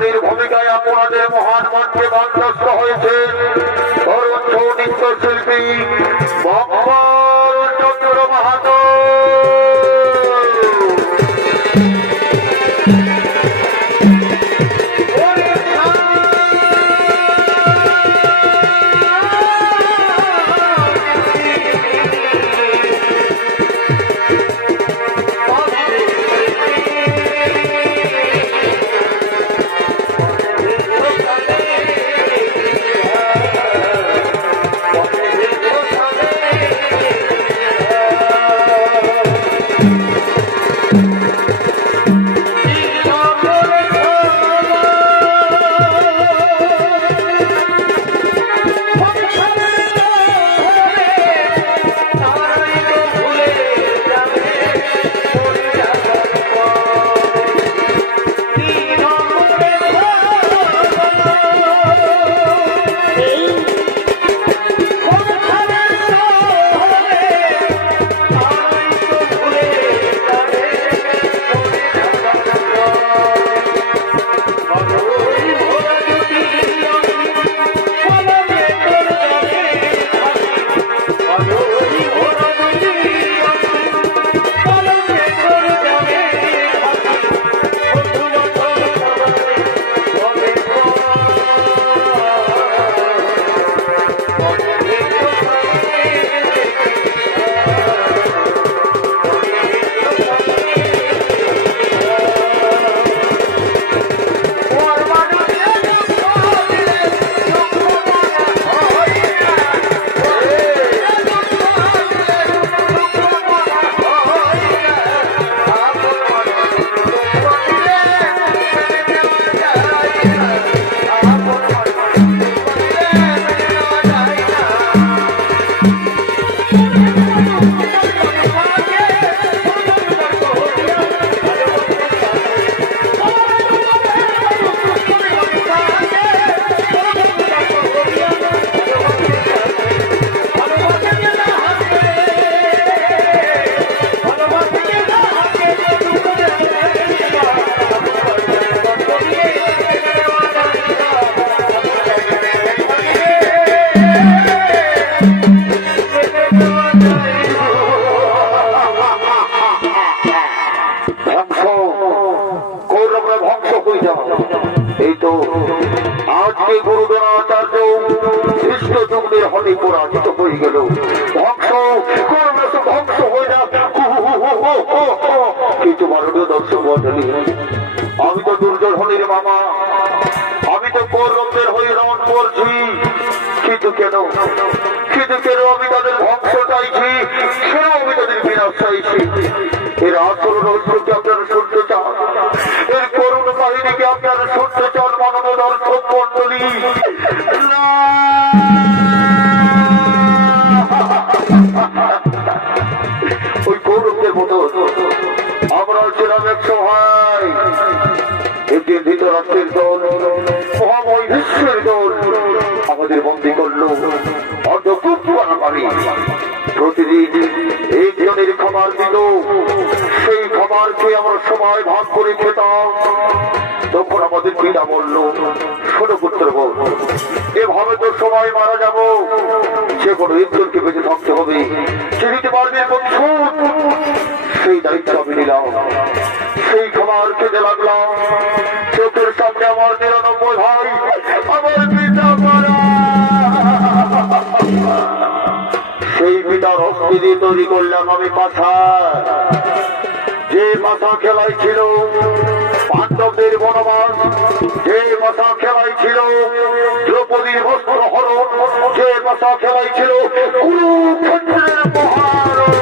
রাজকুমারীর ভূমিকায় আপনাদের মহান মঞ্চে মঞ্চস্থ হয়েছে তরুণ নৃত্যশিল্পী মঙ্গল চন্দ্র মাহাতো। এই তো আজকে গুরু দ্রোণাচার্য খ্রিস্ট যুগের হতে পরাজিত হয়ে গেল। ধ্বংস ধ্বংস হয়ে যাক। কিন্তু মাননীয় দর্শক মন্ডলী, আমি তো দুর্যোধনের মামা, আমি তো কৌরবদের হয়ে রণ করছি, কিন্তু কেন আমি তাদের ধ্বংস চাইছি, কেন আমি তাদের বিনাশ চাইছি? এর আসল রহস্যকে আপনারা শুনতে চান, এর করুণ কাহিনীকে আপনারা শুনতে চান মাননীয় দর্শক মন্ডলী? ওই কৌরবদের মতো আমরা ছিলাম এক সহায়, একটি ধৃতরাষ্ট্রের দল, মহাময় বিশ্বের দল আমাদের বন্দী করলো প্রতিদিন একজনের খাবার দিল, সেই খাবারকে আমরা সময় ভাগ করে খেতাম। তখন আমাদের পিতা বলল, ছোট পুত্র বল, এভাবে তো সময় মারা যাব, যে কোনো একজনকে বেঁচে থাকতে হবে, সে দিতে পারবে প্রতিশোধ। সেই দায়িত্ব আমি নিলাম, সেই খাবার খেতে লাগলাম। চোখের সামনে আমার ৯৯ ভাই, আমার পিতা মারা। সেই পিতার অস্থি দিয়ে তৈরি করলাম আমি পাছা, যে পাছা খেলাই ছিল পাণ্ডবদের বনবাস, যে পাছা খেলাই ছিল দ্রৌপদীর বস্ত্র হরণ, যে পাছা খেলাই ছিল কুরুক্ষেত্রের মহারণ।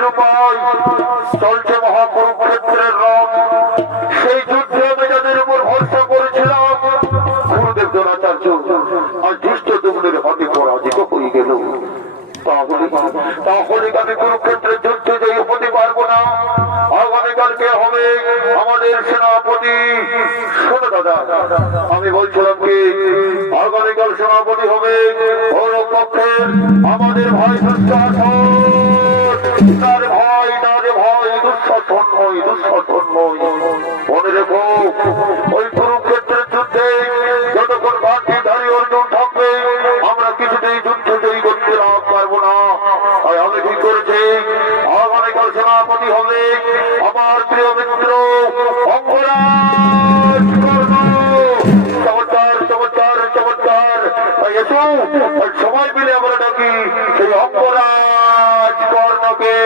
বিষ্ণুপাল চলছে মহাকুরুক্ষেত্রের রণ। সেই যুদ্ধে আমি যাদের উপর ভরসা করেছিলাম গুরুদেব দ্রোণাচার্য আর ধৃষ্টদ্যুম্নের হাতে পরাজিত হয়ে গেল। তাহলে আমি কুরুক্ষেত্রের যুদ্ধে জয়ী হতে পারবো না। আগামীকালকে হবে আমাদের সেনাপতি। শোনো দাদা, আমি বলছিলাম কি আগামীকাল সেনাপতি হবে কৌরব পক্ষের আমাদের ভাই দুঃশাসন। তার ভাই দুঃশাসন নয়। মনে রেখো, ওই কুরুক্ষেত্রের যুদ্ধে যতক্ষণ গান্ধীধারী অর্জুন থাকবে আমরা কিছুতেই যুদ্ধ জয়ী করতে পারবো না। তাই আমি ঠিক করেছি আগামীকাল সেনাপতি হবে আমার প্রিয় মিত্র অঙ্গরাজ কর্ণ। চমৎকার। তাই এসো সময় পেলে আমরা ডাকি সেই অঙ্গরাজ কর্ণকে।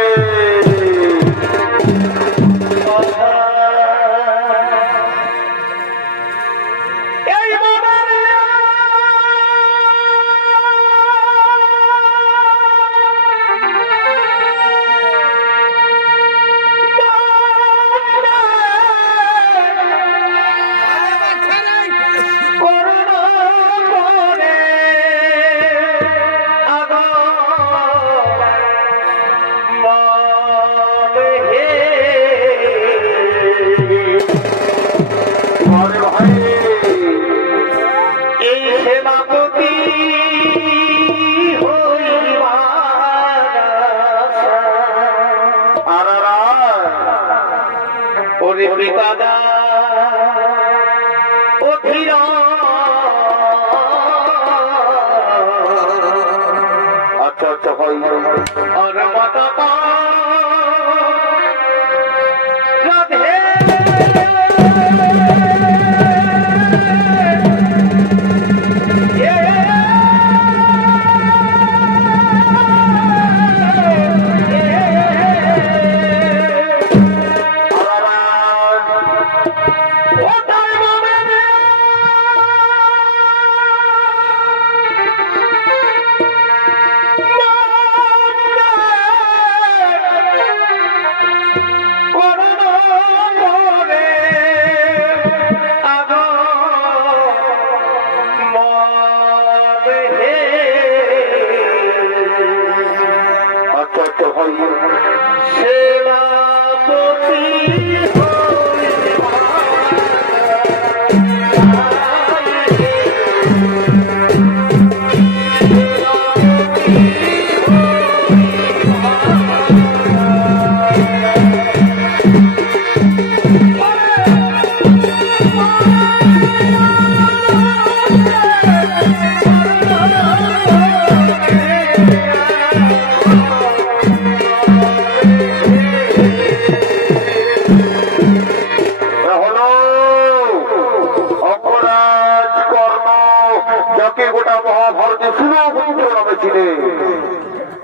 আচ্ছা ভাই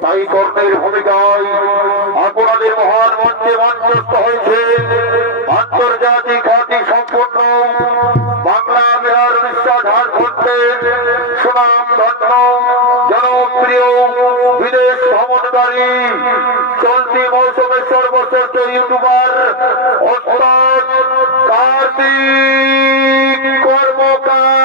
তাই কর্ণের ভূমিকায় আপনাদের মহান মঞ্চে মঞ্চস্থ হয়েছে আন্তর্জাতিক খ্যাতি সম্পন্ন বাংলা, বিহার, উড়িষ্যা, ঝাড়খণ্ডের সুনাম ধন্য জনপ্রিয় বিদেশ ভ্রমণকারী চলতি মৌসুমের সর্বশ্রেষ্ঠ ইউটিউবার ওস্তাদ কার্তিক কর্মকার।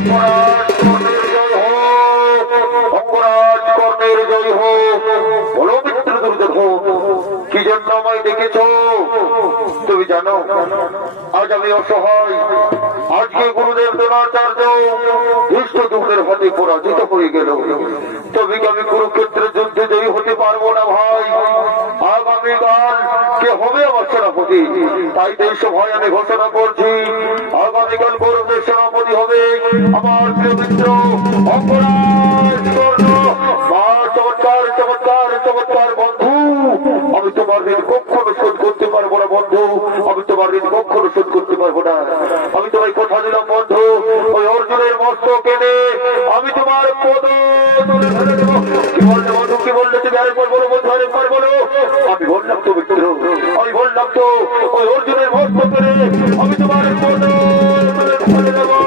অঙ্গরাজ কর্ণের জয় হোক, অঙ্গরাজ কর্ণের জয় হোক। বলো মিত্র দুর্যোধন, কি জন্য আমায় ডেকেছ তুমি জানো? আজ আমি অসহায়, আজকে গুরুদেব দ্রোণাচার্য ধৃষ্টদ্যুম্নের হাতে পরাজিত হয়ে গেল। তবে কি আমি কুরুক্ষেত্রের যুদ্ধে জয়ী হতে পারবো না ভাই? আগামীকাল কে হবে আমার সেনাপতি? তাই তো এই সভায় আমি ঘোষণা করছি, আগামীকাল গৌরবের সেনাপতি হবে আমার প্রিয় মিত্র অঙ্গরাজ কর্ণ। চমৎকার চমৎকার চমৎকার বন্ধু, আমি তোমার ঋণ কখনো শোধ করতে পারবো না বন্ধু, আমি তোমার ঋণ কখনো শোধ করতে পারবো না। আমি তোমায় কথা দিলাম বন্ধু, ওই অর্জুনের মস্তক এনে আমি তোমার পদ তুলে ধরে দেবো। কি বললে বন্ধু, কি বললে তুমি? আরেকবার বলো বন্ধু, আরেকবার বলো। আমি বললাম তো মিত্র, আমি বললাম তো ওই অর্জুনের মস্তক এনে আমি তোমার পদ তুলে ধরে দেবো।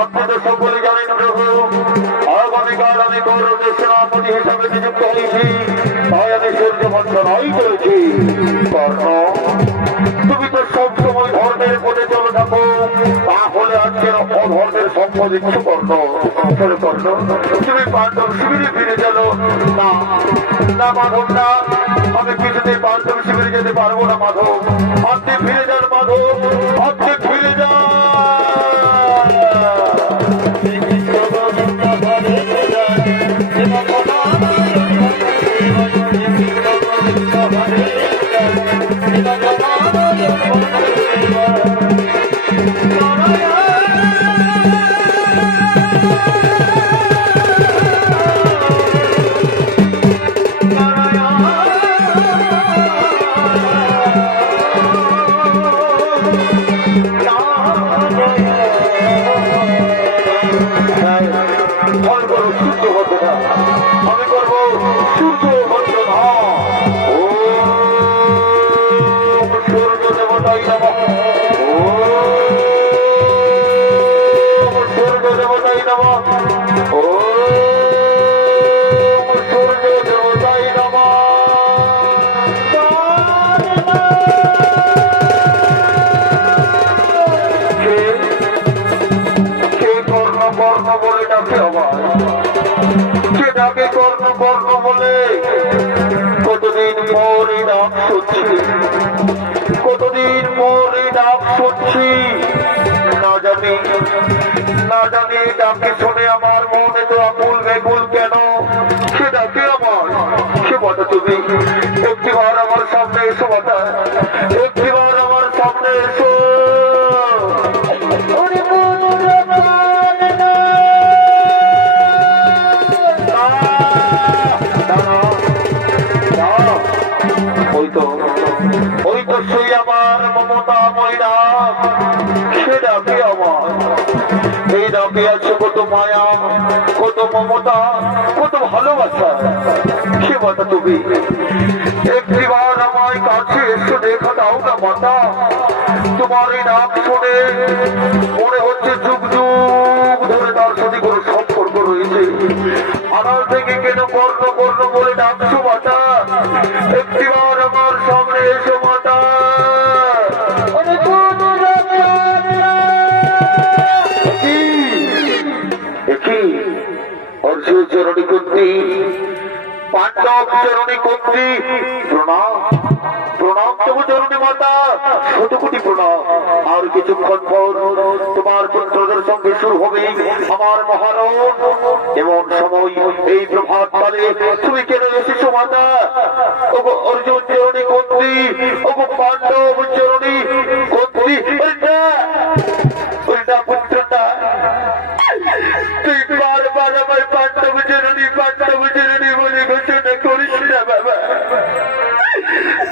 আপনি তো সকলে জানেন প্রভু, আগামীকাল আমি গৌরবের সেনাপতি হিসাবে নিযুক্ত হয়েছি, তাই আমি সূর্য বঞ্চনাই করেছি। কর্ণ, তুমি তো সবসময় ধর্মের পথে চলে থাকো, তাহলে আজকে অধর্মের সঙ্গ দিচ্ছ কর্ণ। কর্ণ, তুমি পাণ্ডব শিবিরে ফিরে গেল না? না মাধব না, আমি কিছুতেই পাণ্ডব শিবিরে যেতে পারবো না মাধব। আপনি ফিরে যান মাধব, আপনি ফিরে যান। আমি করবো সূর্য বন্দনা। ও সূর্য দেবতাই নমঃ, ও সূর্য দেবতাই নমঃ, ও সূর্য দেবতাই নমঃ। কে কর্ণ কর্ণ বলে ডাকে আমার, ডাকে কর্ণ কর্ণ বলে? কতদিন পরে ডাক শুনছি, কতদিন পরে ডাক শুনছি। না জানি ডাকে শুনে আমার মনে তো আকুল বেকুল কেন? সে ডাকে আমার, সে বলো তুমি একটিবার আমার সামনে এসো মাতা, একটিবার আমার সামনে এসো। ওই তো সেই আমার মমতা ময়না, সে ডাকে আমার। এই ডাকে আছে কত মায়া, কত মমতা, কত ভালোবাসা। সে মাতা তুমি একটিবার আমায় কাছে এসে দেখা দাও না মাতা। তোমার এই ডাক শুনে মনে হচ্ছে যুগ যুগ ধরে তার সাথে কোনো সম্পর্ক রয়েছে। আড়াল থেকে কেন কর্ণ কর্ণ বলে ডাকছো মাতা? একটিবার আমার সামনে এসো মাতা। অর্জুন চরণী কুন্তি, পাণ্ডব চরণী কুন্তি, প্রণাম প্রণাম তবু চরণী মাতা। কোটি কোটি প্রণাম। আর কিছুক্ষণ পর তোমার পুত্রদের সঙ্গে শুরু হবে আমার মহারণ। এমন সময় এই প্রভাত কালে তুমি কেন এসেছো মাতা? ওগো অর্জুন চরণী কন্ত্রী, ওগো পাণ্ডব চরণী কন্ত্রী, পুত্রটা তুই বারবার আমার পাণ্ডব চরণী বলে ঘোষণা করিস না বাবা।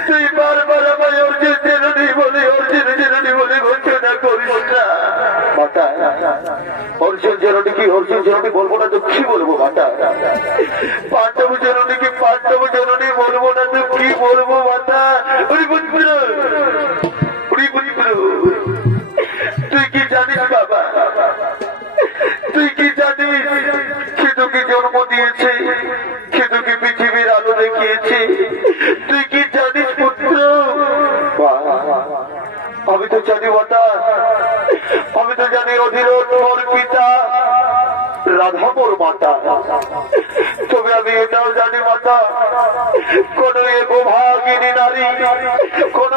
তুই বারবার আমার অর্জুন চরণী বলে ঘোষণা করিস না মাতা। অর্জুন চরণী বলবো না তো কি বলবো মাতা? পাণ্ডব চরণী বলবো না তো কি বলবো মাতা? তুই কি জানিস বাবা? তুই কি জানিস খেতুকে জন্ম দিয়েছে, খেতুকে পৃথিবীর আলো দেখিয়েছে? তুই কি জানিস পুত্র? আমি তো জানি মাতা, আমি তো জানি অধীরথ মোর পিতা, রাধা মোর মাতা। তবে আমি এটাও জানি মাতা, কোন ভাগিনী নারী, কোন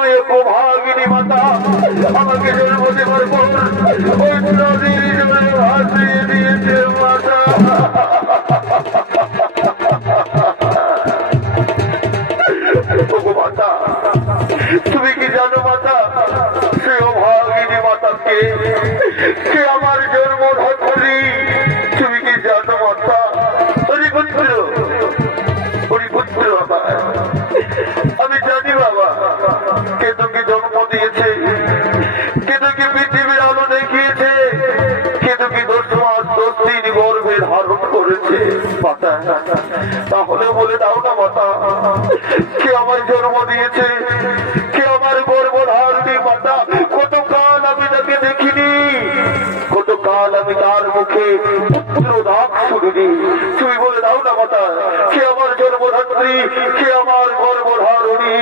ভাগিনী মাতা আমাকে জন্ম দেবার পর ওই নদীর জলে ভাসিয়ে দিয়েছে মাতা। মাতা তুমি কি জানো মাতা, সে অভাগিনী মাতাকে সে আমার জন্মধাত্রী? তুমি কি জানো মাতা? পুত্র আমি জানি বাবা, কেতুকে জন্ম দিয়েছে, কেতুকে পৃথিবীর আলো দেখিয়েছে, কেতুকে 10 মাস 10 দিন গর্ভে ধারণ করেছে মাতা। তাহলে বলে দাও না মাতা, কে আমার জন্ম দিয়েছে, কে আমার গর্ভধারণী মাতা? কতকাল আমি তাকে দেখিনি, কতকাল আমি তার মুখে পুত্র ডাক শুনিনি। তুমি বলে দাও না মাতা, কে আমার জন্মধাত্রী, কে আমার গর্ভধারণী?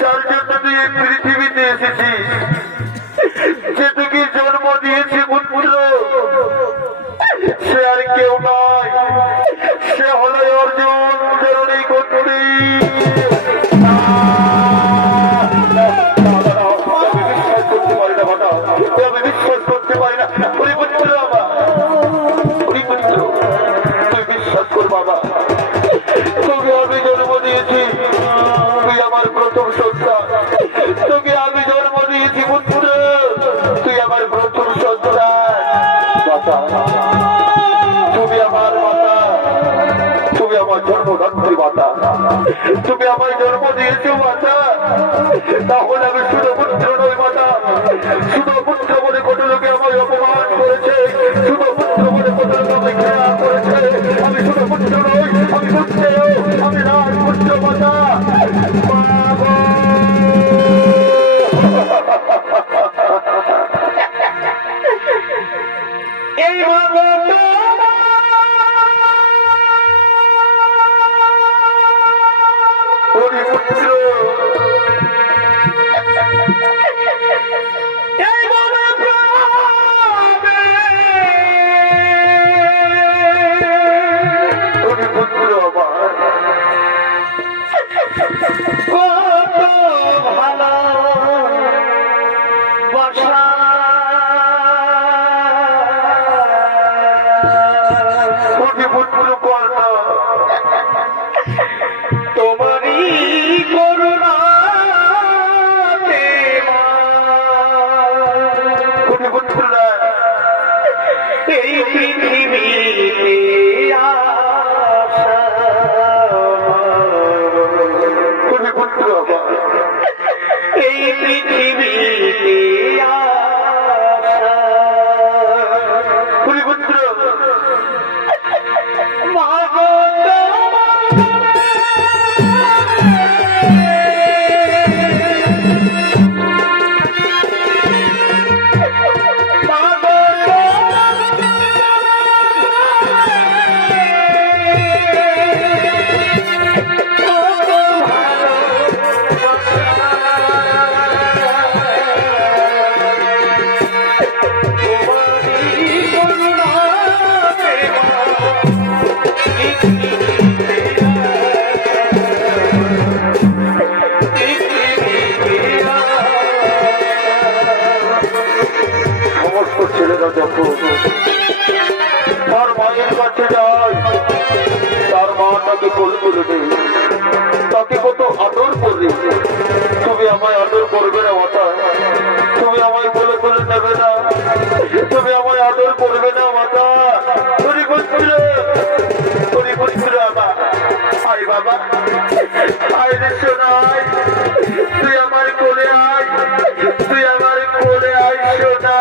যার জন্য তুই এই পৃথিবীতে এসেছিস, যে তোকে জন্ম দিয়েছে পুত্র, সে আর কেউ নয়, সে হল অর্জুন চরণী কন্ত্রী। আমি বিশ্বাস করতে পারি না তুই বিশ্বাস কর বাবা, তোকে আমি জন্ম দিয়েছি, তুই আমার প্রথম সন্তান, তোকে আমি জন্ম দিয়েছি পুত্র, তুই আমার প্রথম সন্তান মাতা। তুমি আমার মাতা, তুমি আমার জন্মদাত্রী মাতা, তুমি আমার জন্ম দিয়েছো মাতা। তাহলে আমি শুধু পুত্র নই মাতা, শুধু পুত্র বলে কত লোকে আমায় অপমান করেছে, শুধু পুত্র বলে কত লোকে আমায় ঘৃণা করেছে। আমি শুধু পুত্র নই, আমি পুত্র, আমি রাজপুত্র মাতা। এই পুত্র পুত্র মাতাকে কোলে তুলে নেই, তাকে কত আদর করবে। তুমি আমায় আদর করবে না মাতা? তুমি আমায় কোলে তুলে নেবে না? তুমি আমায় আদর করবে না মাতা? তুমি করছিল, তুমি করছিল আমার। আয় বাবা, আয় রে সোনাই, তুই আমার কোলে আয়, তুই আমার কোলে আয় সোনা।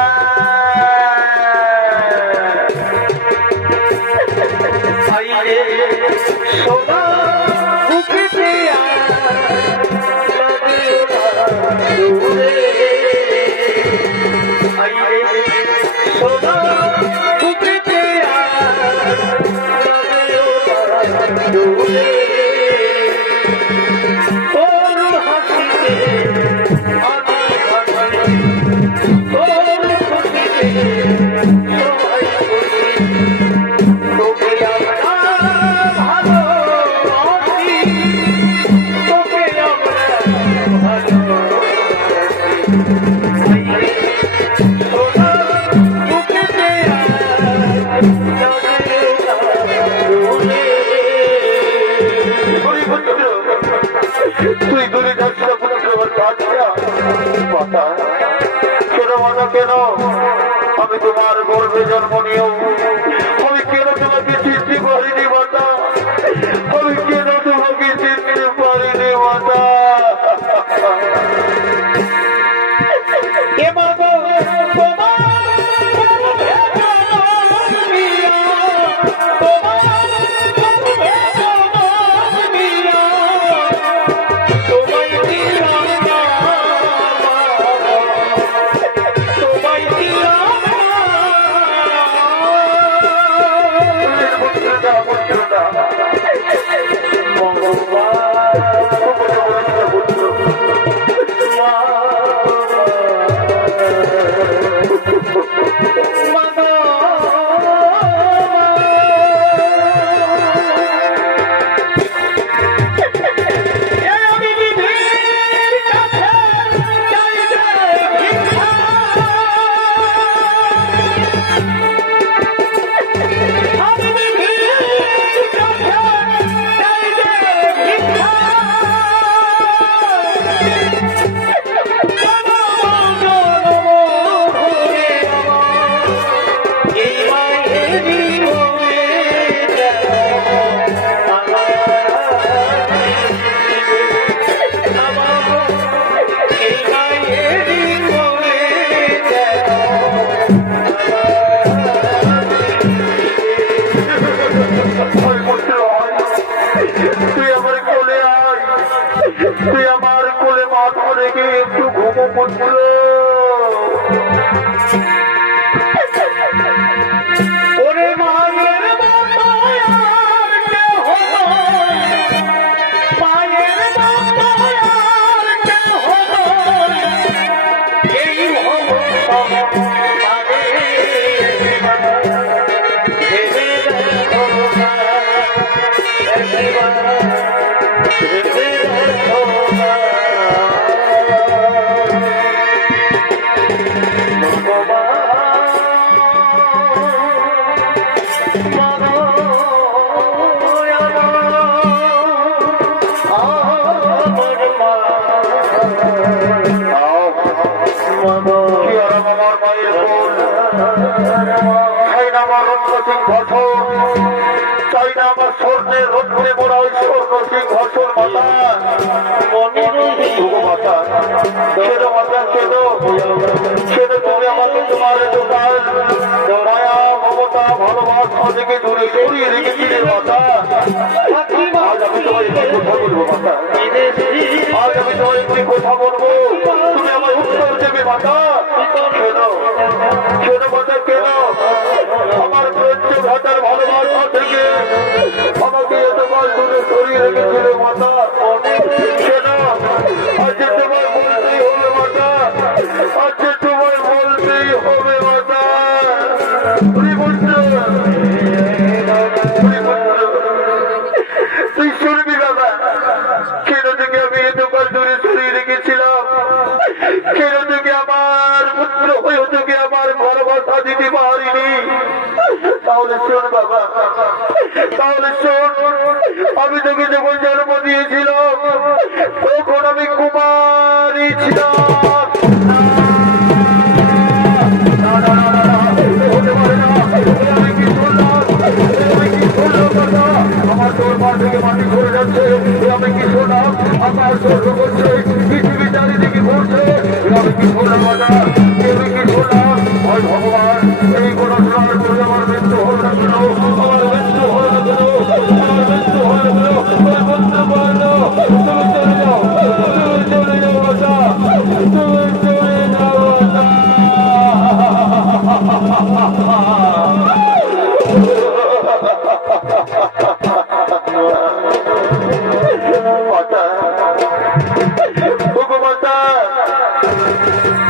সোনা বুকেতে সোনা বুকেতে তোর হাসিতে আমি হাসি, তোর খুশিতে সবাই খুশি। তোকে আমরা ভালোবাসি, তোকে আমরা ভালোবাসি। সোনা বুকেতে তুই দূরে যাচ্ছ মাতা, কেন মাতা কেন? আমি তোমার গর্ভে জন্ম নিয়েও আমি কেন তোমাকে চিনতে পারিনি মাতা? আমি কেন তোমাকে চিনতে পারিনি মাতা? তুই আমার কোলে মাথা রেখে একটু ঘুমো পুত্র। ওরে মায়ের চাই না আমার স্বর্ণের রত্নে মোড়া ওই স্বর্ণ সিংহাসন মাতা। মাতা কেন মাতা কেন কেন তুমি আমাকে তোমার দোকান মায়া মমতা ভালোবাসা থেকে দূরে সরিয়ে রেখেছিলে মাতা। আজ আমি তোমার একটি কথা বলবো মাতা, আজ আমি তোমার একটি কথা বলবো, তুমি আমার উত্তর দেবে মাতা। কেন কেন মাতা কেন আমার প্রত্যেক ভাতার ভালোবাসা থেকে আমাকে তোমার দূরে সরিয়ে রেখেছিল মাতা? কেন আজকে তোমার বলতেই হবে মাতা, আজকে তোমার বলতেই হবে মাতা। তুই শুনবি বাবা, কেন থেকে আমি এ তোমার দূরে সরিয়ে রেখেছিলাম? কেন থেকে আমার পুত্র হয়ে তোকে আমার ভালোবাসা দিতে পারিনি? তাহলে তাহলে শোন বাবা, তাহলে শোন, আমি তোকে যখন জন্ম দিয়েছিলাম তখন আমি কুমারী ছিলাম। আমার তোর পা থেকে মাটি সরে যাচ্ছে, আমি কি শোনাম? আমার স্বর্গ করছে, পৃথিবী চারিদিকে ঘুরছে, আমি কি শোনাম? আমি কি শোনাম? হয় ভগবান, এই কোন শোনার করে আমার মৃত্যু হল না কেন? আমার মৃত্যু হল না কেন? আমার মৃত্যু হল না কেন? তুমি বলতে পারো, তুমি চলে যাও, তুমি চলে যাও বাবা, তুমি চলে যাও বাবা।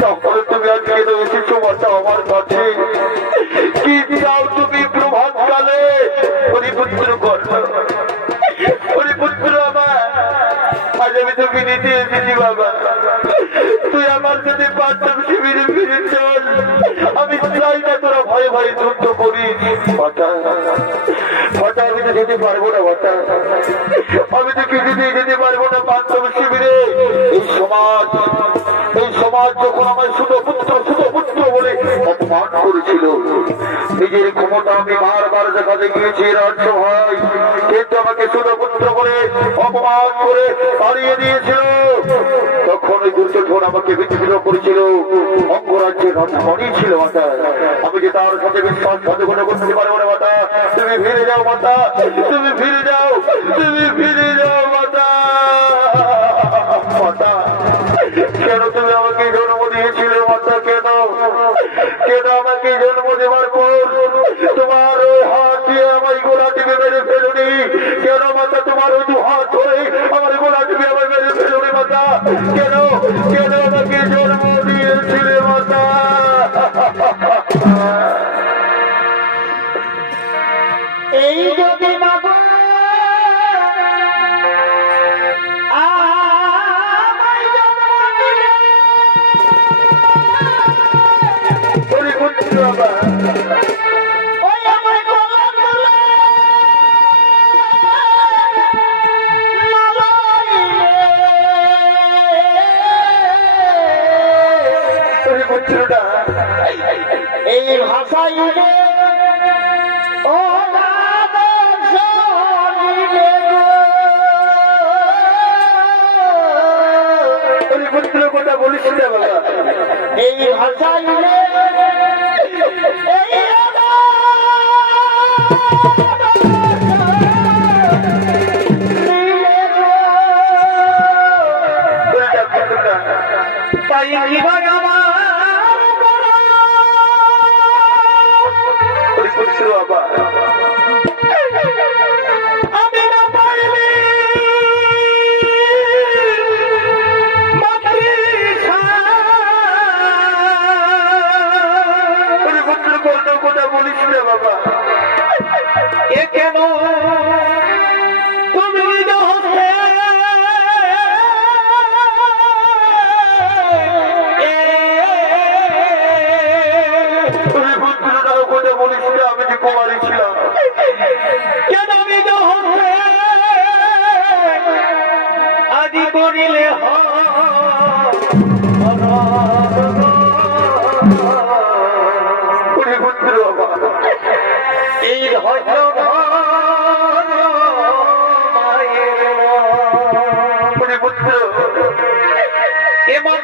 তারপরে তুমি আজকে এসেছো মাতা আমার কাছে, কি চাও তুমি প্রভাত কালে? হরিপুত্র হরিপুত্র আমার, আজ আমি তোকে নিতে এসেছি বাবা, তুই আমার সাথে পাঁচটা শিবিরে ফিরে চল। আমি চাই না তোরা ভয়ে ভয়ে যুদ্ধ করিস মাতা। মাতা আমি তো যেতে পারবো না মাতা, আমি তো কিছুতেই যেতে পারবো না পাঁচটা শিবিরে। এই সমাজ যখন আমার শুধু পুত্র বলে অপমান করেছিল, নিজের ক্ষমতা আমি বারবার দেখাতে গিয়েছি রাজসভায়, কিন্তু আমাকে শুধু পুত্র বলে অপমান করে হারিয়ে দিয়েছিল। তখন ওই দুর্যোধন আমাকে বিচ্ছিন্ন করেছিল, অঙ্গরাজ্যের রাজধানী ছিল মাতা। আমি যে তার সাথে বিশ্বাসঘাতকতা করতে পারবো না মাতা। তুমি ফিরে যাও মাতা, তুমি ফিরে যাও, তুমি ফিরে যাও মাতা। মাতা কেন তুমি আমাকে জন্ম দিয়েছিলে মাতা? কেন কেন আমাকে জন্ম দেওয়ার পর তোমার ওই হাত দিয়ে আমার গোলা টিপে মেরে ফেলুনি কেন মাতা? তোমার ওই দু হাত ধরে আমার গোলা টিপে আমার মেরে ফেলুনি মাতা? কেন কেন আমাকে জন্ম দিয়েছিলে মাতা? এই যদি বাবা এই ভাষায় ও পুত্র কথা বলিস না বাবা, এই ভাষায় তাই পুত্র বাবা আমি না পাইলি পুত্র কথা বলিস না বাবা, এ কেন তুমি কথা বলিস না, আমি যে কুমারী ছিলাম। কেন আমি আদি করিলে পুত্র বাবা এই হয়তো পুত্র কেমন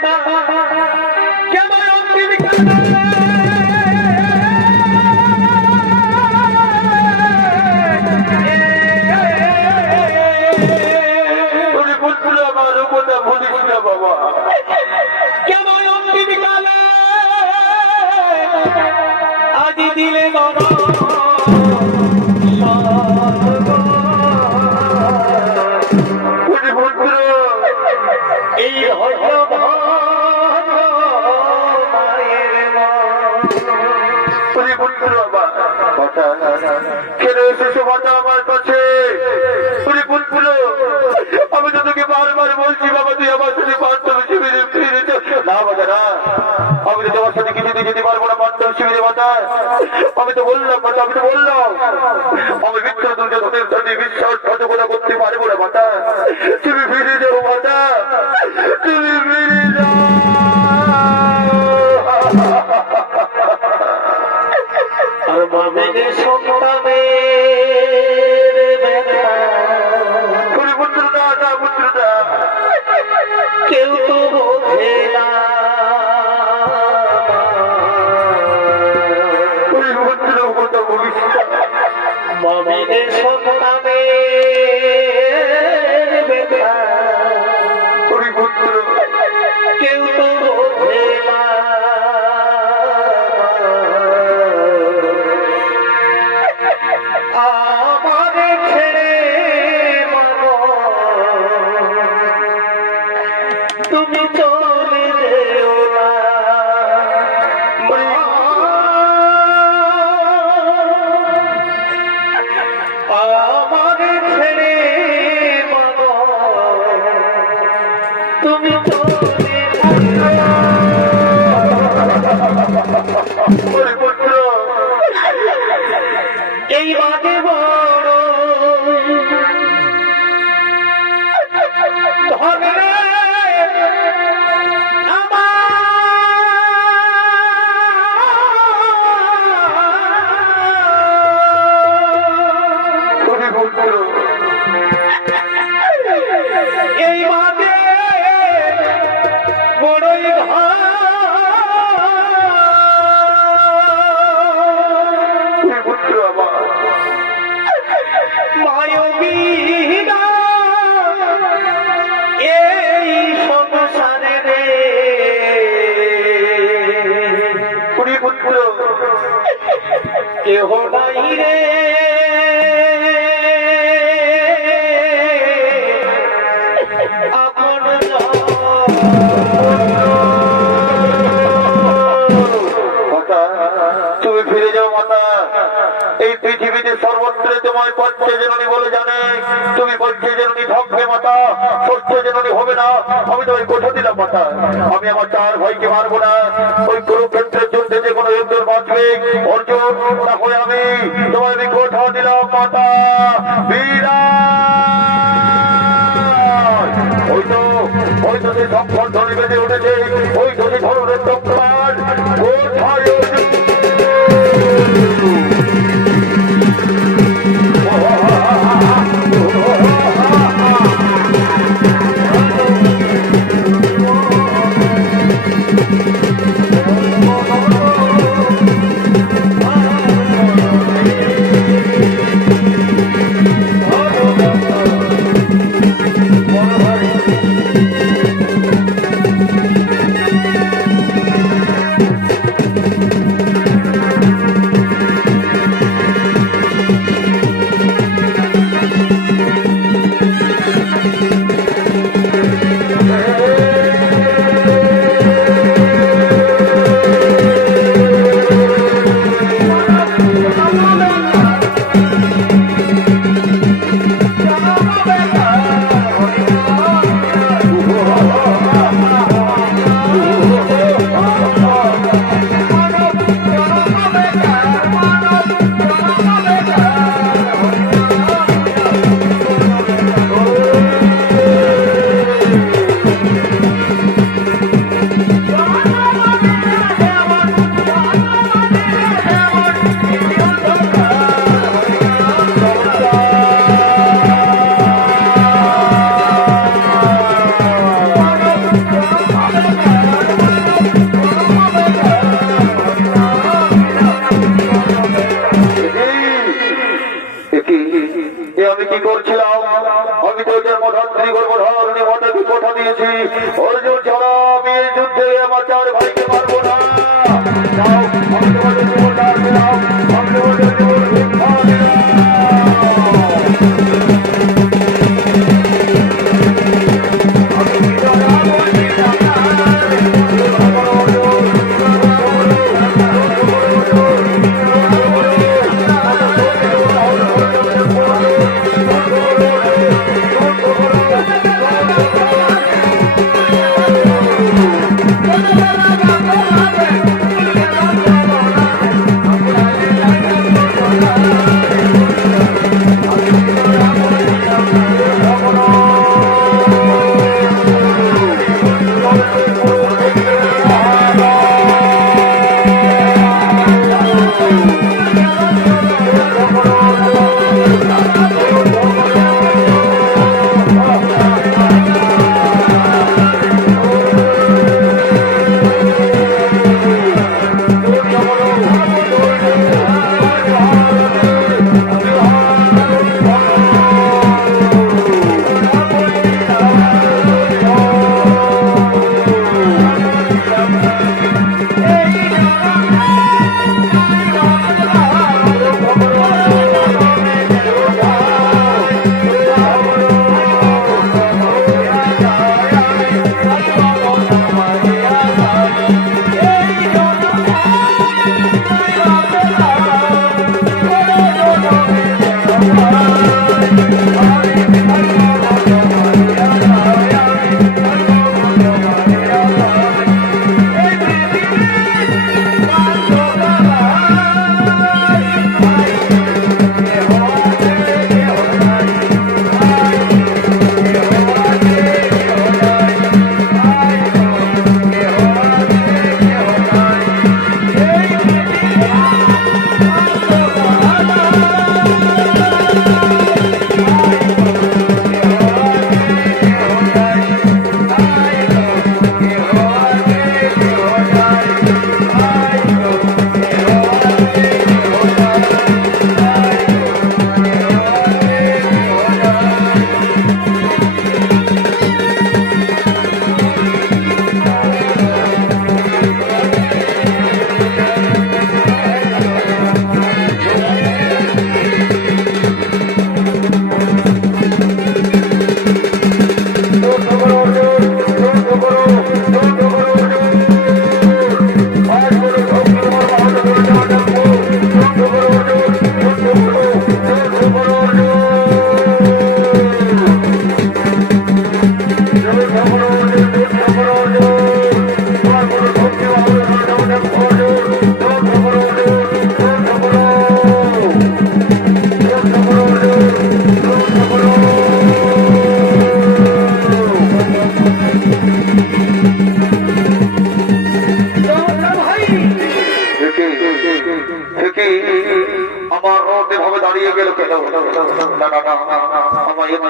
কথা বলিস না বাবা, কেমন কালে আদি দিলে বাবা পুত্র এই হয়তো পুত্র বাবা কেন এসেছো মাতা আমার কাছে? পুত্র আমি তো তোকে বারবার বলছি বাবা তুই আমার সাথে পাঁচটা শিবিরে ফিরে না বাবা না, আমি তো তোমার সাথে কিছুতে যেতে পারবো না, পাঁচটা শিবিরে মাতা, আমি তো বললাম মাতা, আমি তো বললাম আমি মিত্র দুর্যোধনের ধনী বিশ্বাসঘাতকতা করতে পারবো না মাতা। তুমি ফিরে যাও মাতা, তুমি ফিরে যাও। আর মামিনের সন্তানের ব্যথা পুত্র না, না পুত্র না, কেউ তো বোঝে না। পুত্র কথা বলিস না। মামিনের সন্তানের ব্যথা পুত্র কেউ তো বোঝে না। আমারে ছেড়ে মানো তুমি চলে যেও না। আমারে ছেড়ে মানো তুমি চলে যেও না। পুত্র এই বাদে বড় ধরে পুত্র এই বাদে বড়ই পুত্র আমার মায়বীরা এই সংসারে রে পুত্র কেহ নাই রে আপন মাতা, তুমি ফিরে যাও মাতা। এই পৃথিবীতে সর্বত্র তোমায় পথ্য জননী বলে জানে। তুমি পথ্য জননী থাকবে মাতা, সত্য জননী হবে না। আমি তোমায় কথা দিলাম মাতা, আমি আমার চার ভাইকে মারবো না। ওই কুরুক্ষেত্রের যুদ্ধে যে কোনো একজন বাঁচবে অর্জুন, তাহলে আমি তোমায় আমি কথা দিলাম মাতা। বীরা ওই তো সেই সম্পদ ধনী বেঁধে উঠেছে, ওই তো সেই ধরনের চক্রার কোথায় অর্জুন? আমি কি করছিলাম? আমি তো জন্মধাত্রী গর্ভধারণী মাতাকে কথা দিয়েছি, অর্জুন ছাড়া আমি এই যুদ্ধে আমার চার ভাইকে মারবো না। যাও, আমি তোমাদের জীবনটা দিলাম, আমি তোমাদের জীবন ভিক্ষা দিলাম।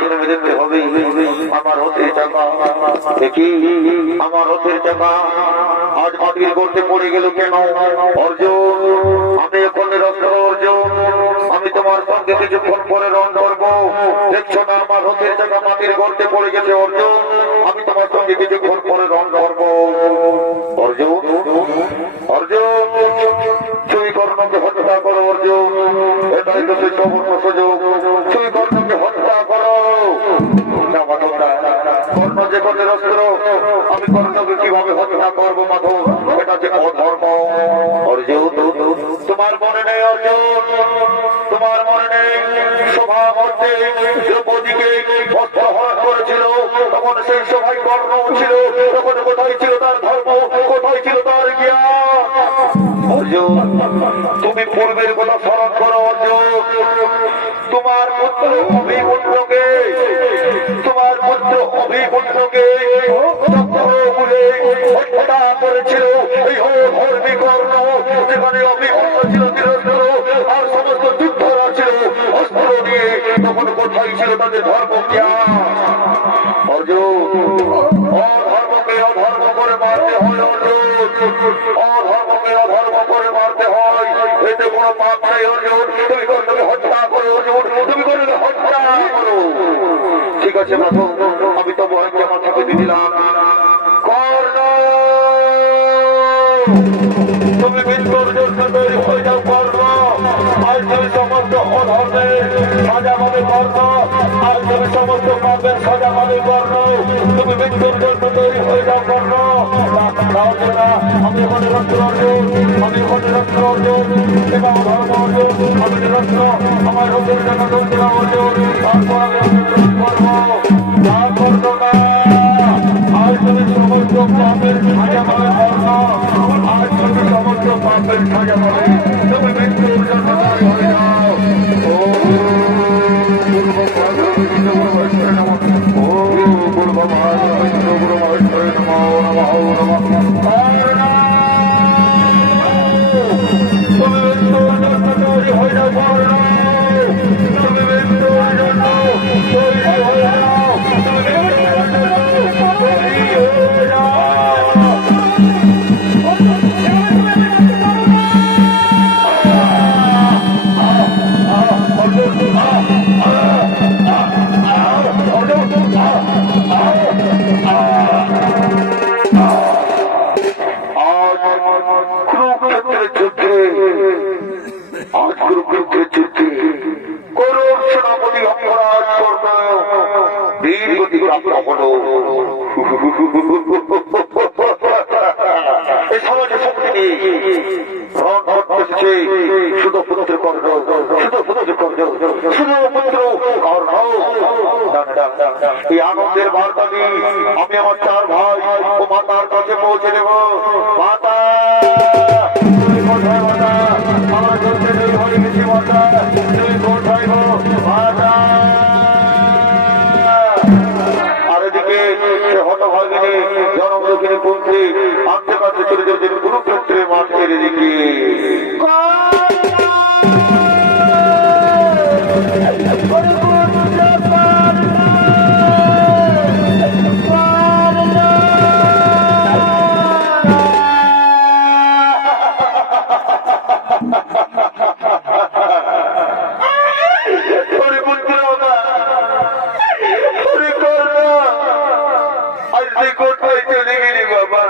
জন্মে দেখতে হবে আমার হতে চাকা। দেখি আমার হতের চাকা আজ মাটির গর্তে পড়ে গেল কেন? অর্জুন, আমি এখন নিরস্ত্র অর্জুন, আমি তোমার সঙ্গে কিছুক্ষণ পরে রণ করবো। দেখছো না আমার হতের চাকা মাটির গর্তে পড়ে গেছে অর্জুন, আমি তোমার সঙ্গে কিছুক্ষণ পরে রণ করবো। অর্জুন, অর্জুন, চুই কর্ণকে হত্যা করো অর্জুন, এটাই তো সেই সুবর্ণ সুযোগ। চুই কর্ণকে হত্যা করো। কর্ণ যে কর্ণের অস্ত্র, আমি কর্ণকে কিভাবে হত্যা করবো মাধব? এটা যে অধর্ম। অর্জুন, তোমার মনে নেই অর্জুন, তোমার মনে নেই সভা মধ্যে দ্রৌপদীকে অস্ত্রহরণ করেছিল, তখন সেই সভায় কর্ণ ছিল, তখন কোথায় ছিল তার ধর্ম, কোথায় ছিল তার জ্ঞান? অর্জুন, তুমি পূর্বের কথা স্মরণ করো অর্জুন। তোমার পুত্র অভিমন্যুকে, তোমার পুত্র অভিমন্যুকে চক্রমূলে হত্যা করেছিল এই ধর্মী কর্ণ। যেখানে অভিমন্যু ছিল নিরস্ত্র আর সমস্ত যুদ্ধরা ছিল অস্ত্র নিয়ে, তখন কোথায় ছিল তাদের ধর্ম জ্ঞান? অর্জুন, অধর্মকে অধর্ম করে মারতে হয় অর্জুন, অধর্মকে অধর্ম করে মারতে হয়, এতে কোনো পাপ নেই অর্জুন। তুমি কর্ণকে হত্যা করো অর্জুন, তুমি কর্ণকে হত্যা করো। ঠিক আছে মাধব, আমি তো বরঞ্চ মাথাকে দিয়ে দিলাম। কর্ণ, তুমি মৃত্যুর জন্য তৈরি হয়ে যাও কর্ণ। আজ তুমি সমস্ত অধর্মের সাজা পাবে কর্ণ, আজ তুমি সমস্ত পাপের সাজা পাবে কর্ণ। তুমি মৃত্যুর জন্য তৈরি হয়ে যাও কর্ণ। আমি ওখানে রক্ত অর্জুন, আমি ওখানে রক্ত অর্জুন, এবং ধর্ম অর্জুন, আমি রক্ত আমার রক্তের জন্য তৈরি অর্জুন। তারপর আমি করবো যা করবো না। আজ তুমি সমস্ত পাপের সাজা পাবে কর্ণ, আজ তুমি সমস্ত পাপের সাজা পাবে। তুমি মৃত্যুর জন্য তৈরি হয়ে যাও। পূর্ব মহাবিষ্ণু গুরু মহেশ্বরে নমো নমঃ নমঃ। তুমি মৃত্যুর জন্য তৈরি হয়ে যাও কর্ণ, তুমি মৃত্যুর জন্য তৈরি হয়ে যাও, তুমি মৃত্যুর জন্য তৈরি হয়ে যাও। কুরুক্ষেত্রের যুদ্ধে, আজ কুরুক্ষেত্রের যুদ্ধে কৌরব সেনাপতি অঙ্গরাজ কর্ণ বীর গতি প্রাপ্ত হলো। এই সমাজে শক্তি নেই, রণ করতেছে শুধু পুত্র কর্ণ, শুধু পুত্র কর্ণ, শুধু পুত্র কর্ণ। এই আনন্দের বার্তা নিয়ে আমি আমার চার ভাই ও মাতার কাছে পৌঁছে দেব। মাতা, তুমি কোথায় মাতা? আমার যুদ্ধে জয়ী হয়ে গেছি মাতা, তুমি কোথায় গো মাতা? আর এদিকে সে হতভাগিনী জনমদুখিনী কুন্তি আনতে কাছে চলে যাচ্ছে কুরুক্ষেত্রের মাঠের দিকে। কোথায় চলে গেলি বাবা?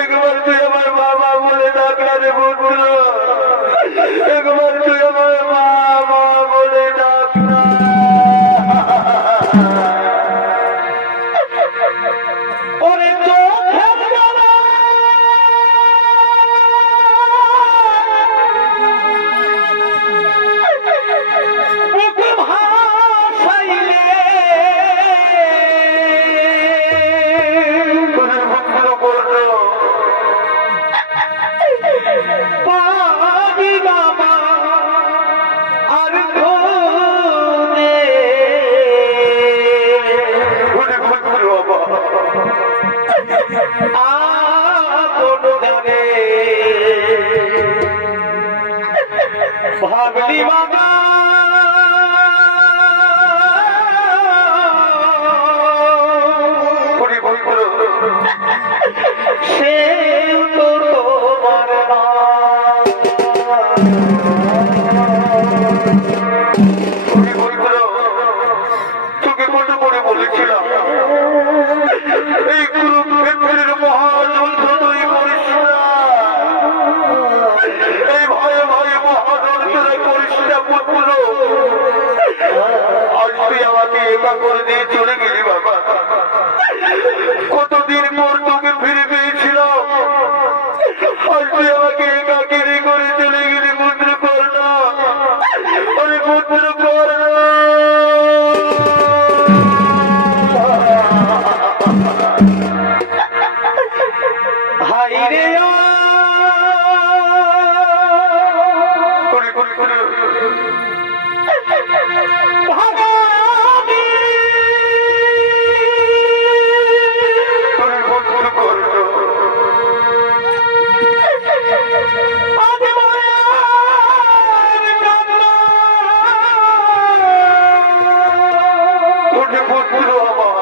একবার তুই আমার বাবা বলে ডাক না রে পুত্র, একবার তুই আমার বাবা বলে ডাক না। ওরে চোখের জ্বালা, বুকে ভাসাইলে পাবি বাবা আর খোঁজে। আপন জানে ভাবলি বাবা বলেছিলাম এই কুরুক্ষেত্রের মহাযুদ্ধ তুই করিস না, এই ভয়ে ভয়ে মহাযুদ্ধ করিস না পুত্র। আজ তুই আমাকে একা করে দিয়ে চলে গেলি বাবা, কতদিন পর তোকে ফিরে পেয়েছিলাম, আজ তুই আমাকে একা কেড়ে করে চলে গেলি পুত্র। কর না, আরে পুত্র কর না। হাইরে করে করে করে করে পুত্র কর না। ওরে পুত্র আমার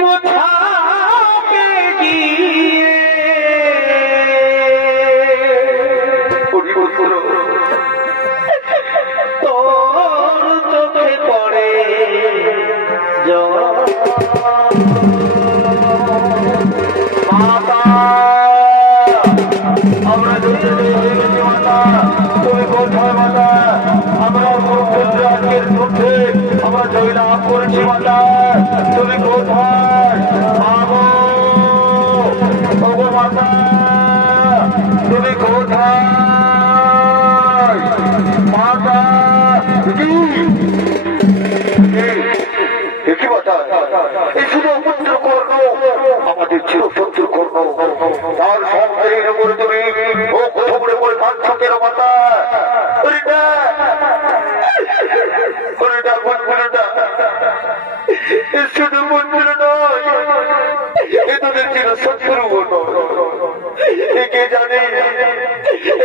মোছাবে গিয়ে ওরে পুত্র তোর চোখে পড়ে জল। মাতা আমরা যুদ্ধে জয়ী হয়ে গেছি মাতা, তুমি কোথায় মাতা? আমরা কুরুক্ষেত্র আজকের যুদ্ধে আমরা জয়লাভ করেছি মাতা, তুমি কোথায়? মাগো ওগো মাতা, তুমি কোথায় মাতা? কি কি মাতা? এই শুধু অপুত্র কর্ণ, আমাদের চির শত্রু কর্ণ, তার সন্তানের উপরে তুমি ও কোথা করে পড়ে কাঁদছ কেন মাতা? শুধু মন্দির নয়, এ তোদের চির শত্রু একে জানে,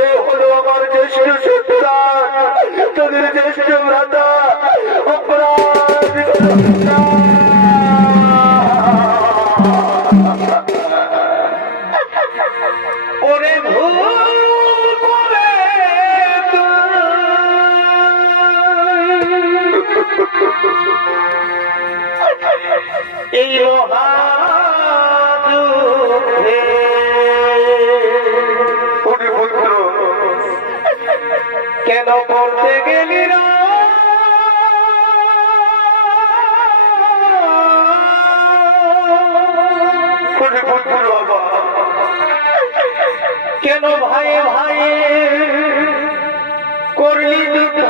এ হলো আমার জ্যেষ্ঠ সন্তান, তোদের জ্যেষ্ঠ ভ্রাতা অপরাধ। ওরে ভুল করে এই মহাযুদ্ধে ওরে পুত্র কেন করতে গেলি না? ওরে পুত্র বাবা কেন ভাইয়ে ভাইয়ে করলি যুদ্ধ?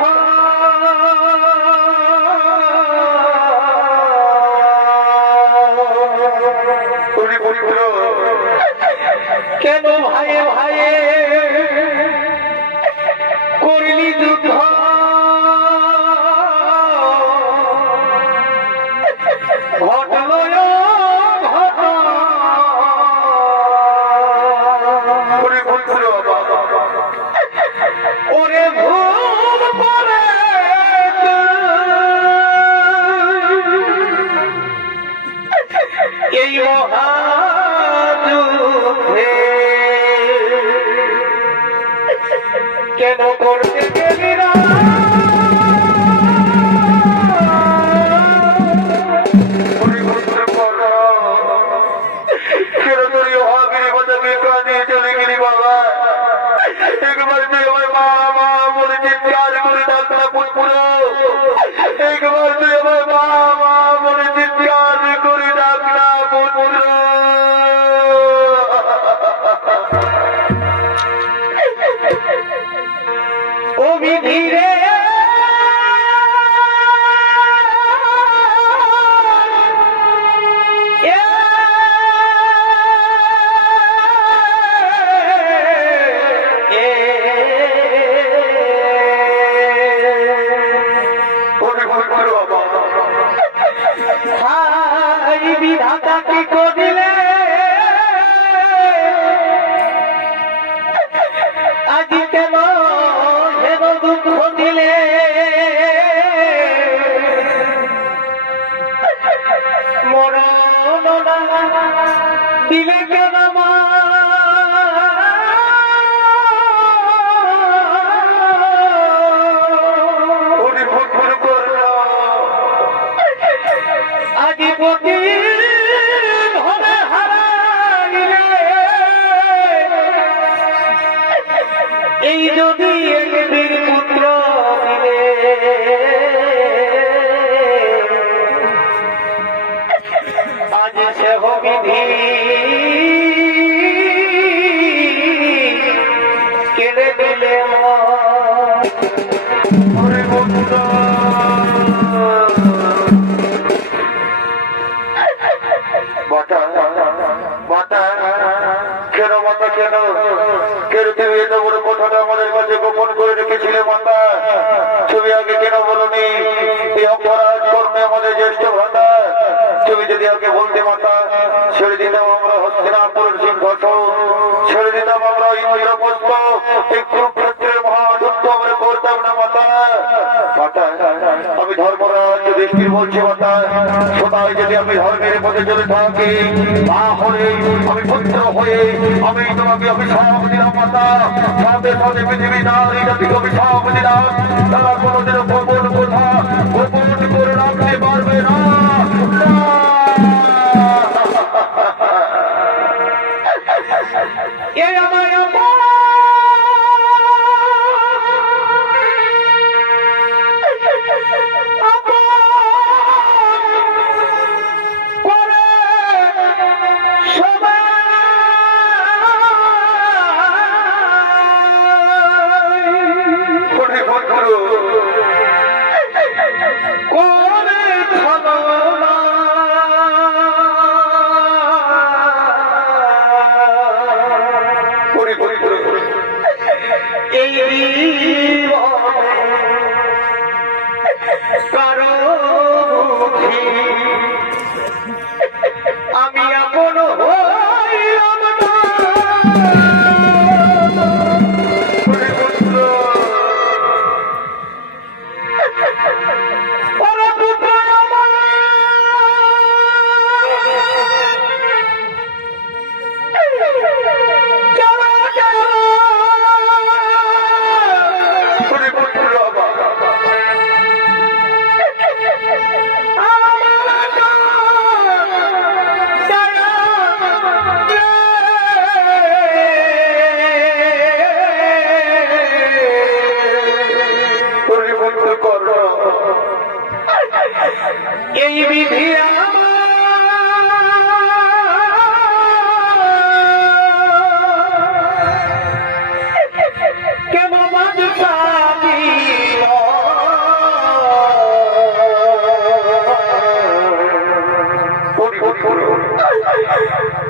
ওরে পুত্র কেন ভাইয়ে ভাইয়ে করলি যুদ্ধ? ঘটলো ঘটনা, ওরে পুত্র বাবা ওরে ভুল করে এই মহাযুদ্ধে কেন করতে গেলি না? ওরে পুত্র কর্ণ, কেন তোর হাবির কথা বিক্রা দিয়ে চলে গেলি বাবা? একবার তুই আমার মা মা বলে চিৎকার করে ডাক না পুত্র, একবার তুই আমার মা মা বলে চিৎকার করে ডাক না পুত্র। ও বিধিরে ওরে পুত্র বাবা হাই বিধাতা কি করিলে আজ কেন হেন দুঃখ দিলে? মরণ দিলে কেন মা? ওরে পুত্র কর্ণ যুবতী ধনে হারাইলে এই যদি একদিন পুত্র দিলে আজ সে বিধি কেড়ে দিলে কেন মাতা কেন কেন তুমি এত বড় কথাটা আমাদের কাছে গোপন করে রেখেছিলে মাতা তুমি আগে কেন বলনি এই অপরাধ কর্মে আমাদের জ্যেষ্ঠ ভ্রাতা তুমি যদি আগে বলতে মাতা ছেড়ে দিতাম আমরা হস্তিনাপুরের সিংহাসন ছেড়ে দিতাম আমরা ইন্দ্রপুষ্প এই কুরুক্ষেত্রের মহাযুদ্ধ আমরা করতাম না মাতা মাতা আমি ধর্মরাজ দৃষ্টির বলছি মাতা সদাই যদি আমি ধর্মের পথে চলে থাকি তাহলে আমি পুত্র হয়ে আমি তোমাকে অভিশাপ দিলাম মাতা সাথে সাথে পৃথিবী নারী জাতিকে অভিশাপ দিলাম তারা কোনোদিনও গোপন কথা গোপন করে রাখতে পারবে না এই আমার আমি আপন হইলাম না ওরে পুত্র আমার চলো এই বিধি কেন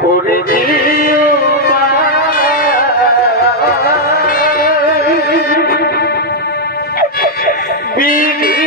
করে দিও বিধি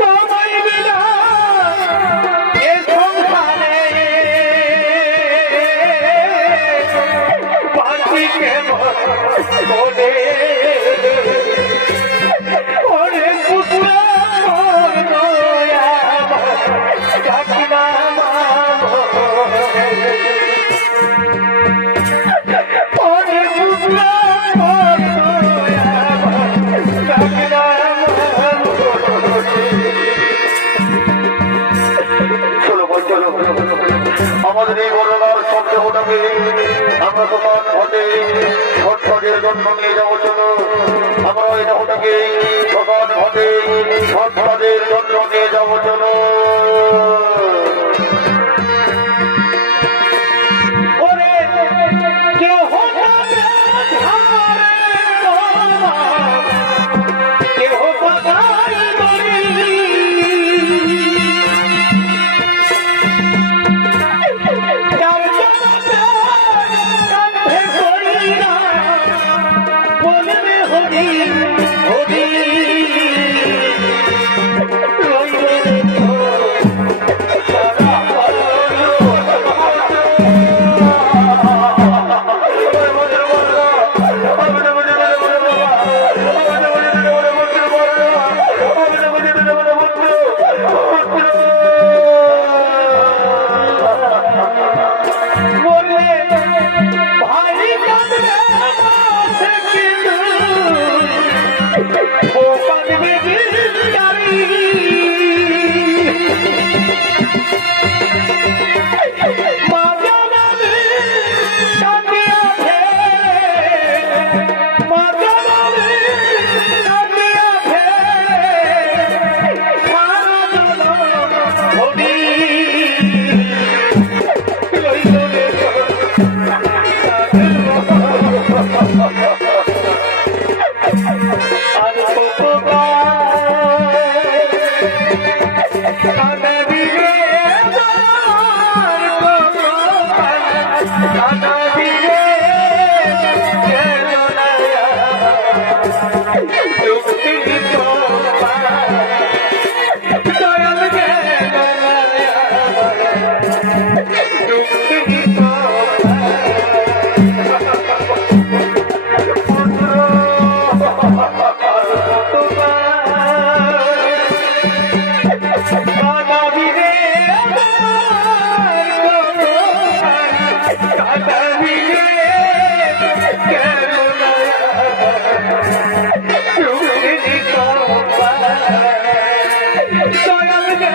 তোমায় বিনা এ সংসারে বাঁচি কেমন করে ওরে পুত্র মোর দয়া ডাকিনা ওরে পুত্র মোর দয়া ডাকিনা চলো ভাই, চলো। আমাদের এই বর্ণনার শব্দটাকে আমরা তোমার ঘটে সৎকাজের জন্য নিয়ে যাবো। চলো আমরা এই দেহটাকে ভগবান ঘটে সৎকাজের জন্য নিয়ে যাবো। চলো ওরে কেহ কেহ পাতাই করি যার কাঁধে করি না বলবে হরি হরি রইল রে সারা বললে ভাই কাঁদবে মাঠে কিন্তু ও কাঁদবে গিরি মা জানাবে কাঁদিয়া ফেরে মা জানাবে কাঁদিয়া ফেরে সারা জনম হরি রইল রে আর কতটা কাঁদবি রে কাঁদবি রে যুক্তি দয়াল গে যুক্তি কাঁদবি রে কাঁদবি রে দয়াল গে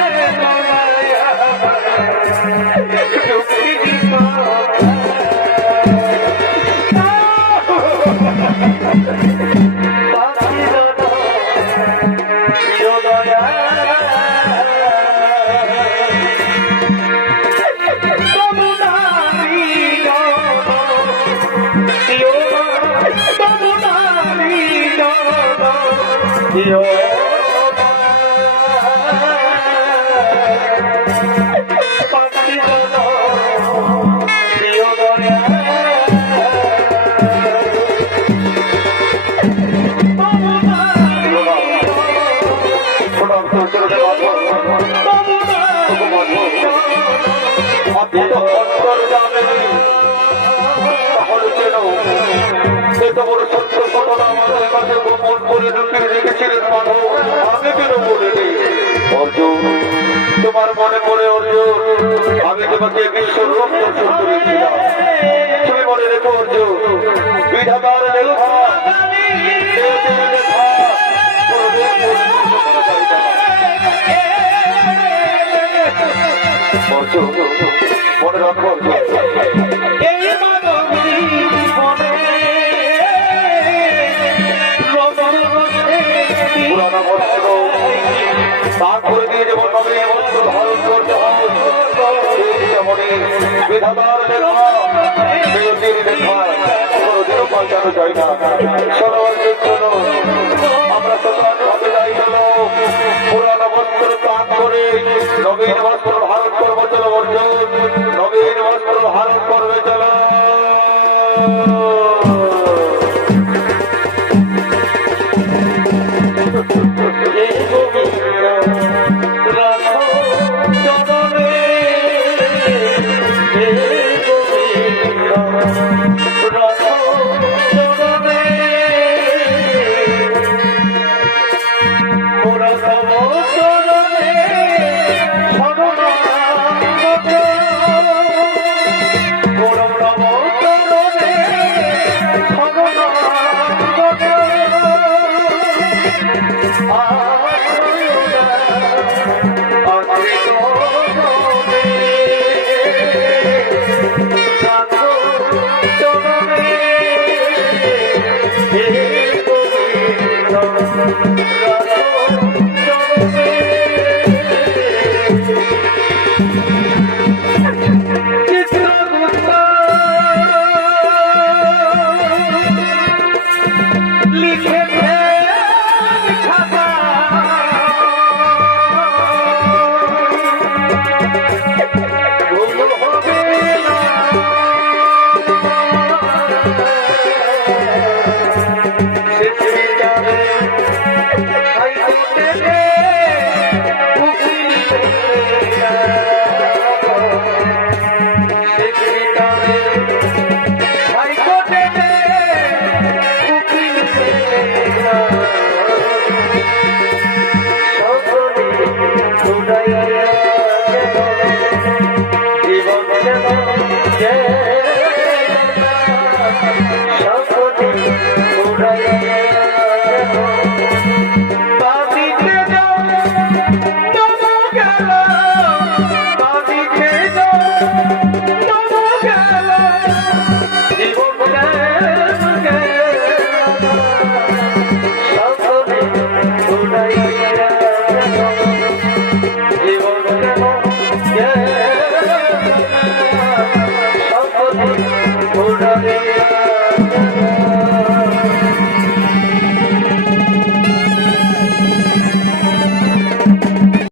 এত বড় সত্য ঘটনা আমাদের কাছে গোপন করে লুকিয়ে রেখেছিলেন মাধব, আমি কেন বলিনি? অর্জুন, তোমার মনে পড়ে অর্জুন, আমি তোমাকে বিশ্বরূপ দর্শন করেছিলাম। তুমি মনে রেখো অর্জুন, বিধাতার লেখা অর্জুন, মনে রাখো অর্জুন। তারপরে দিয়ে যেমন নবীন বস্ত্র ধারণ করতে হয়, বিধাতার লেখা বিরতির লেখা কোনোদিনও পাল্টানো যায় না। সরোবরের জন্য আমরা সকাল ভাবে যাই গেল, পুরানো বস্ত্র ত্যাগ করে নবীন বস্ত্র ধারণ করবো। চলো অর্জুন, নবীন বস্ত্র ধারণ করবে চলো। জীবন কেন